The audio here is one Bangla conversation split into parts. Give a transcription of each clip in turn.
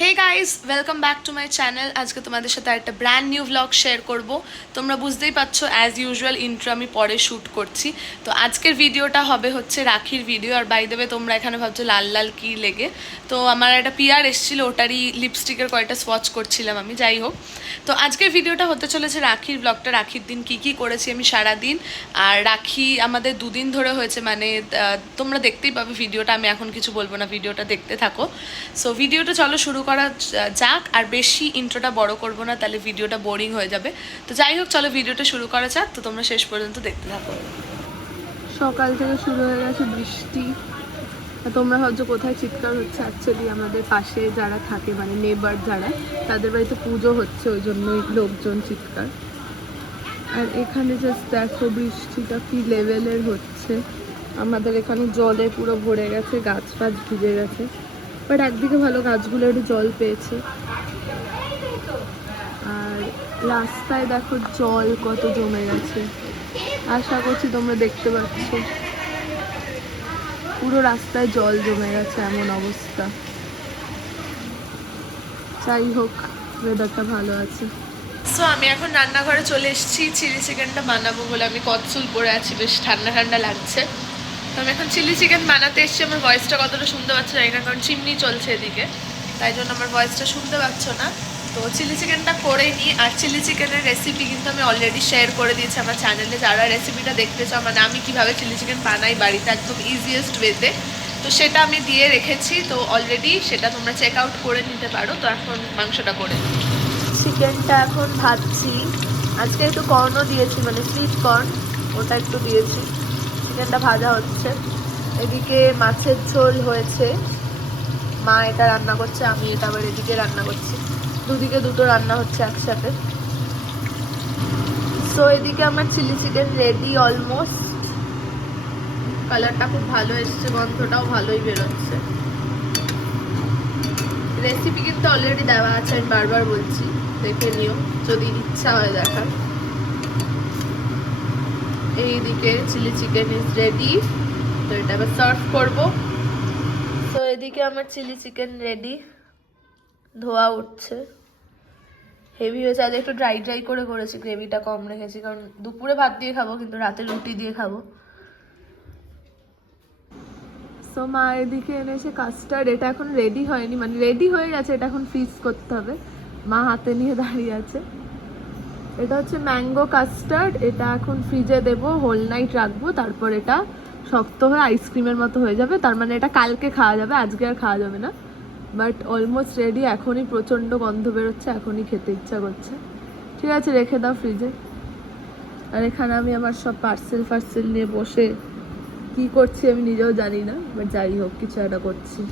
Hey guys, welcome back to my channel. আজকে তোমাদের সাথে একটা ব্র্যান্ড নিউ ভ্লগ শেয়ার করব। তোমরা বুঝতেই পারছো, অ্যাজ ইউজুয়াল ইন্ট্রো আমি পরে শ্যুট করছি। তো আজকের ভিডিওটা হবে হচ্ছে রাখির ভিডিও। আর বাই দেবে তোমরা এখানে ভাবছো লাল লাল কী লেগে, তো আমার একটা পিআর এসেছিলো, ওটারই লিপস্টিকের কয়েকটা সোয়াচ করছিলাম আমি। যাই হোক, তো আজকের ভিডিওটা হতে চলেছে রাখির ব্লগটা। রাখির দিন কী কী করেছি আমি সারাদিন। আর রাখি আমাদের দুদিন ধরে হয়েছে, মানে তোমরা দেখতেই পাবে ভিডিওটা। আমি এখন কিছু বলবো না, ভিডিওটা দেখতে থাকো। সো ভিডিওটা চলো শুরু করা যাক। আর বেশি ইন্ট্রোটা বড় করব না, তাহলে ভিডিওটা বোরিং হয়ে যাবে। তো যাই হোক, চলো ভিডিওটা শুরু করা যাক। তো তোমরা শেষ পর্যন্ত দেখতে থাকো। সকাল থেকে শুরু হয়ে গেছে বৃষ্টি। তোমরা ভাবছো কোথায় চিৎকার হচ্ছে, অ্যাকচুয়ালি আমাদের পাশে যারা থাকে, মানে নেবার যারা, তাদের বাড়িতে পুজো হচ্ছে, ওই জন্যই লোকজন চিৎকার। আর এখানে জাস্ট দেখো বৃষ্টিটা কি লেভেলের হচ্ছে। আমাদের এখানে জলে পুরো ভরে গেছে, গাছ ফাছ ভিজে গেছে। বাট একদিকে ভালো, গাছগুলো একটু জল পেয়েছে। আর রাস্তায় দেখো জল কত জমে গেছে, আশা করছি তোমরা দেখতে পাচ্ছ। পুরো রাস্তায় জল জমে গেছে, এমন অবস্থা। যাই হোক, ওয়েদারটা ভালো আছে। সো আমি এখন রান্নাঘরে চলে এসেছি। চিলি চিকেনটা বানাবো বলে আমি কটসুল পরে আছি, বেশ ঠান্ডা ঠান্ডা লাগছে। তো আমি এখন চিলি চিকেন বানাতে এসেছি। আমার ভয়েসটা কতটা শুনতে পাচ্ছ জানি না, কারণ চিমনি চলছে এদিকে, তাই জন্য আমার ভয়েসটা শুনতে পাচ্ছ না। তো চিলি চিকেনটা করে নিই। আর চিলি চিকেনের রেসিপি কিন্তু আমি অলরেডি শেয়ার করে দিয়েছি আমার চ্যানেলে। যারা রেসিপিটা দেখতে চাও, মানে আমি কীভাবে চিলি চিকেন বানাই বাড়িতে একদম ইজিয়েস্ট ওয়েতে, তো সেটা আমি দিয়ে রেখেছি। তো অলরেডি সেটা তোমরা চেক আউট করে নিতে পারো। তো এখন মাংসটা করে নিই। চিকেনটা এখন ভাজছি। আজকে একটু কর্নও দিয়েছি, মানে সুইট কর্ন, ওটা একটু দিয়েছি। চিকেনটা ভাজা হচ্ছে। এদিকে মাছের ঝোল হয়েছে, মা এটা রান্না করছে, আমি এটা আবার এদিকে রান্না করছি। দুদিকে দুটো রান্না হচ্ছে একসাথে। সো এদিকে আমার চিলি চিকেন রেডি অলমোস্ট। কালারটা খুব ভালো এসছে, গন্ধটাও ভালোই বেরোচ্ছে। রেসিপি কিন্তু অলরেডি দেওয়া আছে, আমি বারবার বলছি, দেখে নিও যদি ইচ্ছা হয় দেখার। এইদিকে চিলি চিকেন ইজ রেডি, তো এটা আবার সার্ভ করবো। তো এদিকে আমার চিলি চিকেন রেডি, ধোয়া উঠছে। হেভি হয়েছে। আজ একটু ড্রাই ড্রাই করে করেছি, গ্রেভিটা কম রেখেছি, কারণ দুপুরে ভাত দিয়ে খাবো, কিন্তু রাতে রুটি দিয়ে খাবো। সো মা এদিকে এনেছে কাস্টার্ড। এটা এখন রেডি হয়নি, মানে রেডি হয়ে গেছে, এটা এখন ফ্রিজ করতে হবে। মা হাতে নিয়ে দাঁড়িয়ে আছে। এটা হচ্ছে ম্যাঙ্গো কাস্টার্ড। এটা এখন ফ্রিজে দেবো, হোল নাইট রাখবো, তারপর এটা শক্ত হয়ে আইসক্রিমের মতো হয়ে যাবে। তার মানে এটা কালকে খাওয়া যাবে, আজকে আর খাওয়া যাবে না। But almost ready. এখনই প্রচণ্ড গন্ধ বেরোচ্ছে, এখনই খেতে ইচ্ছা করছে। ঠিক আছে, রেখে দাও ফ্রিজে। আর এখানে আমি আমার সব পার্সেল নিয়ে বসে কি করছি আমি নিজেও জানি না, বাট যাই হোক কিছু একটা করছি।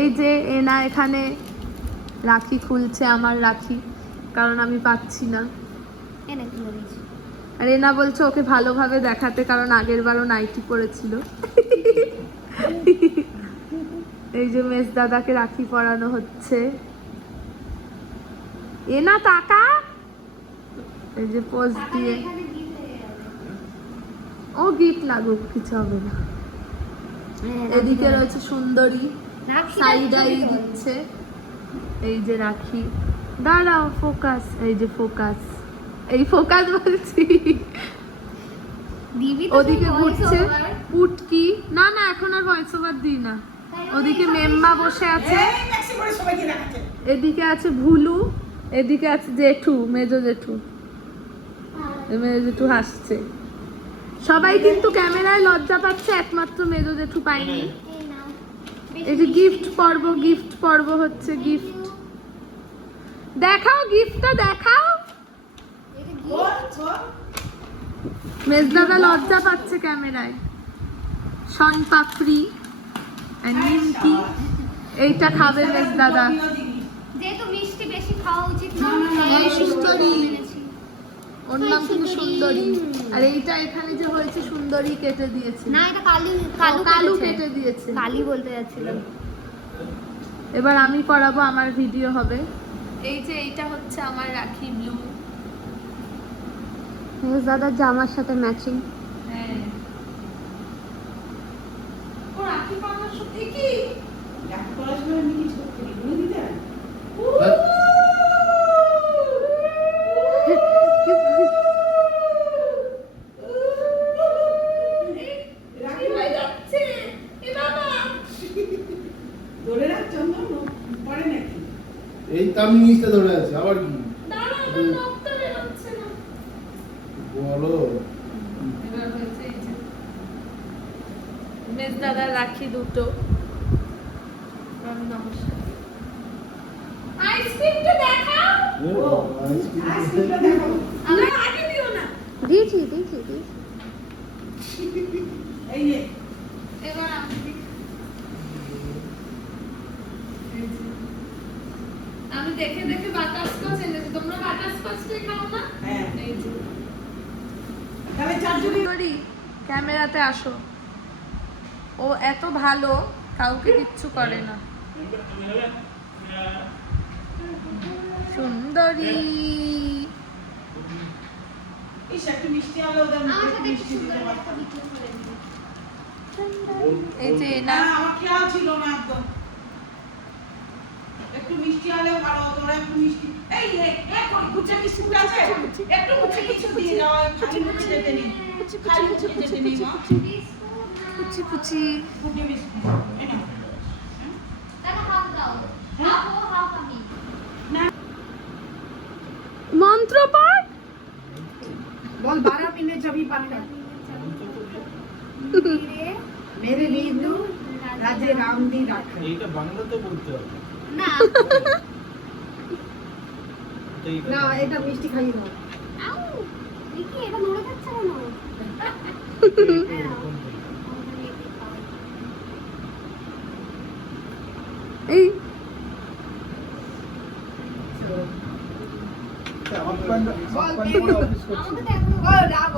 এই যে এনা এখানে রাখি খুলছে, আমার রাখি, কারণ আমি পাচ্ছি না। আর এনা বলছে ওকে ভালোভাবে দেখাতে, কারণ আগের বারও নাইটি পরেছিল। এই যে মেস দাদাকে রাখি পরানো হচ্ছে। এনা তাকা, এই যে পোজ দিয়ে। ও গিট লাগুক, কিছু হবে না। এদিকে রয়েছে সুন্দরী, সাইডাই দিচ্ছে। এই যে রাখি, দাঁড়াও ফোকাস, এই যে ফোকাস। এই ফোকাস বলছি। ওদিকে ঘুরছে পুটকি, না না এখন আর ভয়েস ওভার দিই না। ওদিকে মেম্মা বসে আছে, এদিকে আছে ভুলু, এদিকে আছে জেঠু, মেজো জেঠু। মেজো জেঠু হাসছে। সবাই কিন্তু ক্যামেরায় লজ্জা পাচ্ছে, একমাত্র মেজো জেঠু পায়নি। এই যে গিফট পর্ব হচ্ছে। গিফট দেখাও, গিফটটা দেখাও। মেজদাদা লজ্জা পাচ্ছে ক্যামেরায়। শন পাপড়ি নিমকি, এইটা খাবে মেজদাদা। যেহেতু মিষ্টি বেশি খাওয়া উচিত না, এই সুন্দরী, ওর নাম কিন্তু সুন্দরী। আর এইটা এখানে যে হয়েছে সুন্দরী কেটে দিয়েছে। না এটা কালু কেটে দিয়েছে। কালি বলতে যাচ্ছিলাম। এবার আমি করাবো, আমার ভিডিও হবে। এই যে এইটা হচ্ছে আমার রাখি ব্লু। দাদার জামার সাথে ম্যাচিং। হ্যাঁ, ও রাখি বানানোর সত্যি কি রাখি করার সময় আমি কিছু করতে দিই দিদা। এই তার নিচে ধরে আছে আবার কি বলো। মেজদাদা রাখি দুটো। আইসক্রিমটা দেখাও। আইসক্রিমটা দেখাও। আমরা আগে দিও না। দিয়েছি। এই নে এবার আমি দিই। আমি দেখে দেখে বাটারস্কচ এনেছি, তোমরা বাটারস্কচটাই খাও না? হ্যাঁ এই যে তাহলে চারজনই করি। ক্যামেরাতে আসো। ও এত ভালো, কাউকে কিচ্ছু করে না। সুন্দরী। এই সাথে মিষ্টি আলো দাও, মিষ্টি দিতে পারতাম। এই যে না আমার খেয়াল ছিল না একদম। একটু মিষ্টি আলো ভালো হতো, একটু মিষ্টি। এই কোন কুচি মিষ্টি আছে? একটু কুচি কিছু দিয়ে দাও, খালি কুচি যেতে নেই। খালি কুচি যেতে নেই মা। কুচি কুচি বিস্কুট। এই নাও। দাদা হাফ দাও। হাফ আমি। মন্ত্র পাঠ बोल 12 मिनट जब ही पकड़ मेरे बिंदु राजे राम दी रख এইটা বাংলাতে বলতে হবে না না এটা মিষ্টি খাইয়ে দাও আউ দেখি এটা নড়ে যাচ্ছে কেন এই बोल অফিস করছি আমাকে তো এখনো बोल राव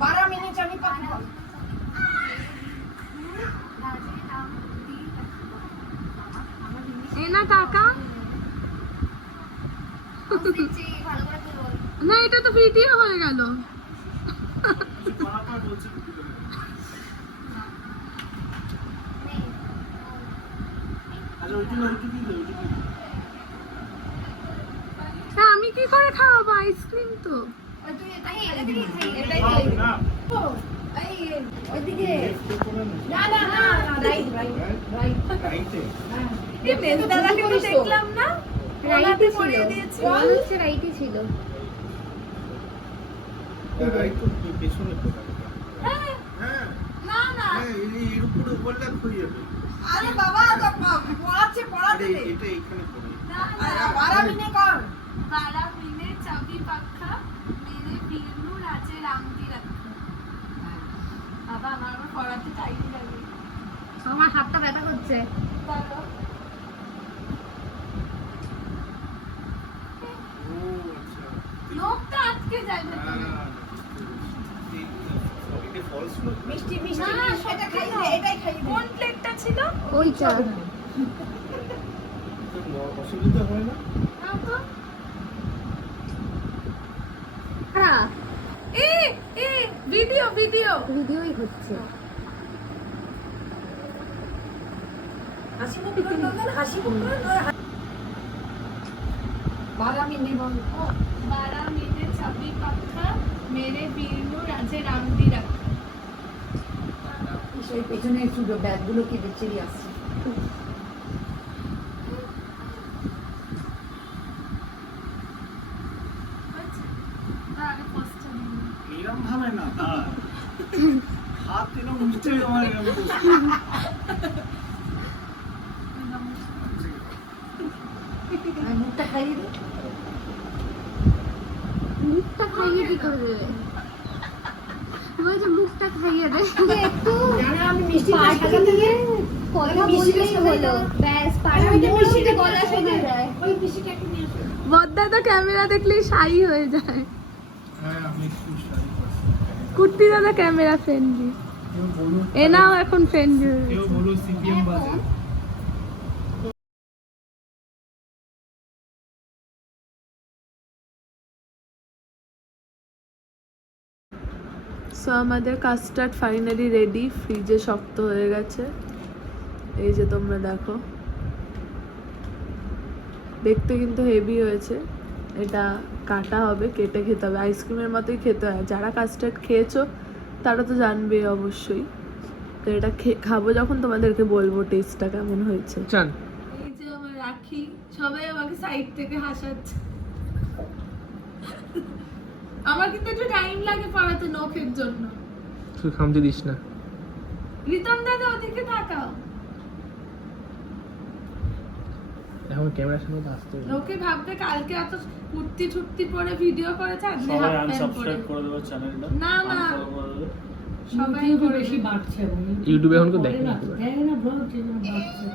12 मिनट जब ही पकड़ এই না কাকা, ভালো করে তুই বল না এটা তো ভিডিও হয়ে গেল। হ্যাঁ আমি কি করে খাওয়াবো আইসক্রিম তো? তুই আরে এটা থেকে খাই এটাই এই ওইদিকে না না না রাইট এই মেজদাদাকে তো দেখলাম না, রাইটে ছিল পরিয়ে দিয়েছি। মনে হচ্ছে রাইটে ছিল এই তো পেছনে তো হ্যাঁ, হ্যাঁ না না এর উপরে বললে হয়ে যাবে। আরে বাবা পড়াচ্ছে পড়াতে আরে এটা এখানে পড়ে না আরে 12 মিনিট কর 12 मिनट चाबी पक्का मेरे बीनू राजे राम की रखा। বাবা আমার আবার পড়াতে টাইম লাগে। আমার হাতটা ব্যথা করছে বলো ও আচ্ছা লোকটা আটকে যায় ভেতরে। এটা ফলস না মিষ্টি মিষ্টি না, এটা খাই দে এটাই খাই দে কোন প্লেটটা ছিল? ওইটা অসুবিধা হয় না নাও তো। হ্যাঁ এ ভিডিও ভিডিওই হচ্ছে হাসি মুখ করে নন্দন হাসি মুখ করে 12 মিনিট বল 12 मिनट सभी पक्का मेरे वीरू राजे रामदी रख সেই পেছনে শুধু ব্যাগগুলো কি বেচেরি আসছে এরম ভাবে না হাত এরম উঠতে আমার এরম মুখটা খাইয়ে দে মুখটা খাইয়ে কি করে দেবে বলছে মুখটা খাইয়ে দে একটু জানা আমি মিষ্টি পার্টি নিয়ে কথা বললেই হলো ব্যাস পার্টিতে মিষ্টিতে গলা শুনে যায় ওই মিষ্টিটা একটু নিয়ে আসো বদ্দা তো ক্যামেরা দেখলেই শাই হয়ে যায় হ্যাঁ আমি একটু শাড়ি পরছি কুর্তি দাদা ক্যামেরা ফ্রেন্ডলি কেউ বলুন এনাও এখন ফ্রেন্ডলি কেউ বলুন সিপিএম বাজে সো আমাদের কাস্টার্ড ফাইনালি রেডি ফ্রিজে শক্ত হয়ে গেছে এই যে তোমরা দেখো দেখতে কিন্তু হেভি হয়েছে এটা কাটা হবে কেটে খেতে হবে আইসক্রিমের মতোই খেতে হয় যারা কাস্টার্ড খেয়েছো তারা তো জানবে অবশ্যই তো এটা খাবো যখন তোমাদেরকে বলবো টেস্টটা কেমন হয়েছে চান এই যে আমার রাখি সবাই আমাকে সাইড থেকে হাসাচ্ছে আমার কিন্তু একটু টাইম লাগে পড়াতে নখের জন্য তুই খামতে দিস না রিতম দাদা ওদিকে তাকাও এখন ক্যামেরার সামনে তো আসতে লোকে ভাববে কালকে এত কুর্তি ছুট্টি পরে ভিডিও করেছে আজকে হাফ প্যান্ট পরে করে দেবো চ্যানেলটা না না সবাই ইউটিউবে করে বেশি বাড়ছে ইউটিউবে এখন কেউ দেখে না দেখে না ব্লগ বাড়ছে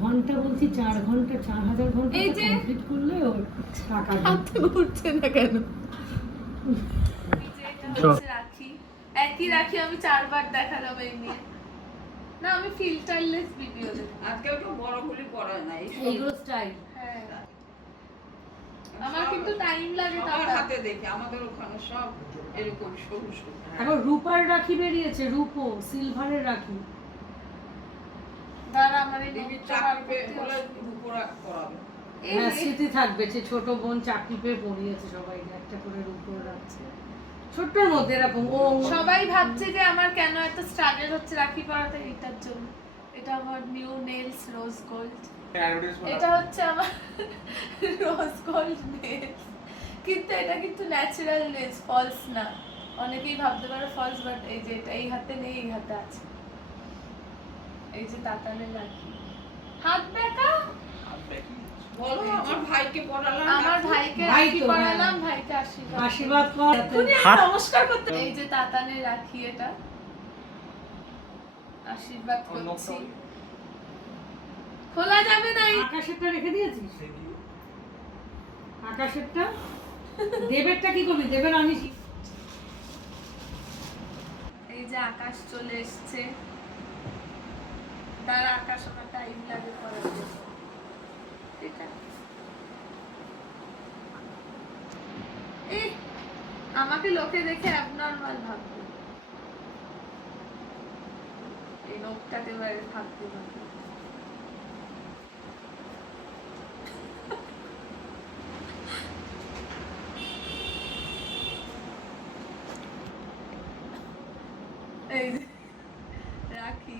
ঘন্টা বলছি 4 ঘন্টা 4000 ঘন্টা এই যে- কমপ্লিট করলে ওর টাকা দেবে। হাতে ঘুরছে না কেন চল। রাখি একই রাখি আমি 4 বার দেখালাম এই নিয়ে না আমি ফিল্টারলেস ভিডিও দেখি আজকাল তো বড় গুলি পড়া নাই এইগুলো স্টাইল হ্যাঁ আমার কিন্তু টাইম লাগে আমার তাও হাতে দেখি আমাদের ওখানে সব এরকম সরু সরু এখন রূপার রাখি বেরিয়েছে রূপো সিলভারের রাখি দাঁড়া আমার এই দেখবি নোটটা চাকরি বার পেয়ে করতে হলে হবে। দুপুরা করাবে এই হ্যাঁ রে, স্মৃতি থাকবে যে ছোট বোন চাকরি পেয়ে পড়িয়েছে সবাই একটা করে রূপোর রাখছে ছোট্টর মধ্যে এরকম ও সবাই ভাবছে যে আমার কেন এত স্ট্রাগল হচ্ছে রাখি পরাতে এইটার জন্য এটা আমার নিউ নেলস রোজ গোল্ড এটা হচ্ছে আমার রোজ গোল্ড নেলস কিন্তু এটা কিন্তু ন্যাচারাল নেলস ফলস না অনেকেই ভাবতে পারে ফলস বাট এই যে এটা এই হাতে নেই এই হাতে আছে এই যে তাতানে রাখি হাত দেখা বলো আমার ভাইকে পড়ালাম আমার ভাইকে ভাই রাখি তো, হ্যাঁ। পরালাম ভাইকে আশীর্বাদ আশীর্বাদ কর এক্ষুনি আর হাত- নমস্কার করতে এই যে তাতানে রাখি এটা আশীর্বাদ করছি খোলা যাবে না এই- আকাশেরটা রেখে দিয়েছিস আকাশেরটা দেবেরটা কি করবি দেবের আনিস এই যে আকাশ চলে এসছে তার আকাশ আমার টাইম লাগে পড়াতে ঠিক আছে এই আমাকে লোকে দেখে অ্যাবনর্মাল ভাববে এই লোকটাকে এবারে ভাবতে ভাববে এই যে, রাখি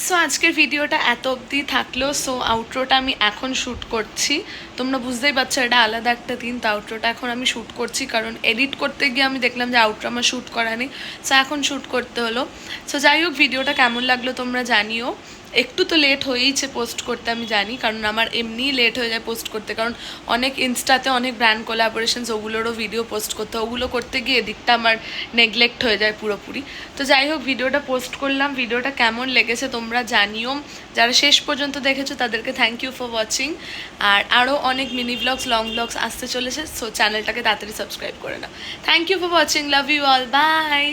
সো আজকের ভিডিওটা এত অবধি থাকলো সো আউটরোটা আমি এখন শ্যুট করছি তোমরা বুঝতেই পারছো এটা আলাদা একটা দিন তো আউটরোটা এখন আমি শ্যুট করছি কারণ এডিট করতে গিয়ে আমি দেখলাম যে আউটরো আমার শ্যুট করা নেই সো এখন শ্যুট করতে হলো সো যাই হোক ভিডিওটা কেমন লাগলো তোমরা জানিও একটু তো লেট হয়েইছে পোস্ট করতে আমি জানি কারণ আমার এমনিই লেট হয়ে যায় পোস্ট করতে কারণ অনেক ইনস্টাতে অনেক ব্র্যান্ড কোলাবোরেশনস ওগুলোরও ভিডিও পোস্ট করতে হয় ওগুলো করতে গিয়ে এদিকটা আমার নেগলেক্ট হয়ে যায় পুরোপুরি তো যাই হোক ভিডিওটা পোস্ট করলাম ভিডিওটা কেমন লেগেছে তোমরা জানিও যারা শেষ পর্যন্ত দেখেছো তাদেরকে থ্যাংক ইউ ফর ওয়াচিং আর আরও অনেক মিনি ব্লগস লং ব্লগস আসতে চলেছে সো চ্যানেলটাকে তাড়াতাড়ি সাবস্ক্রাইব করে নাও thank you for watching love you all by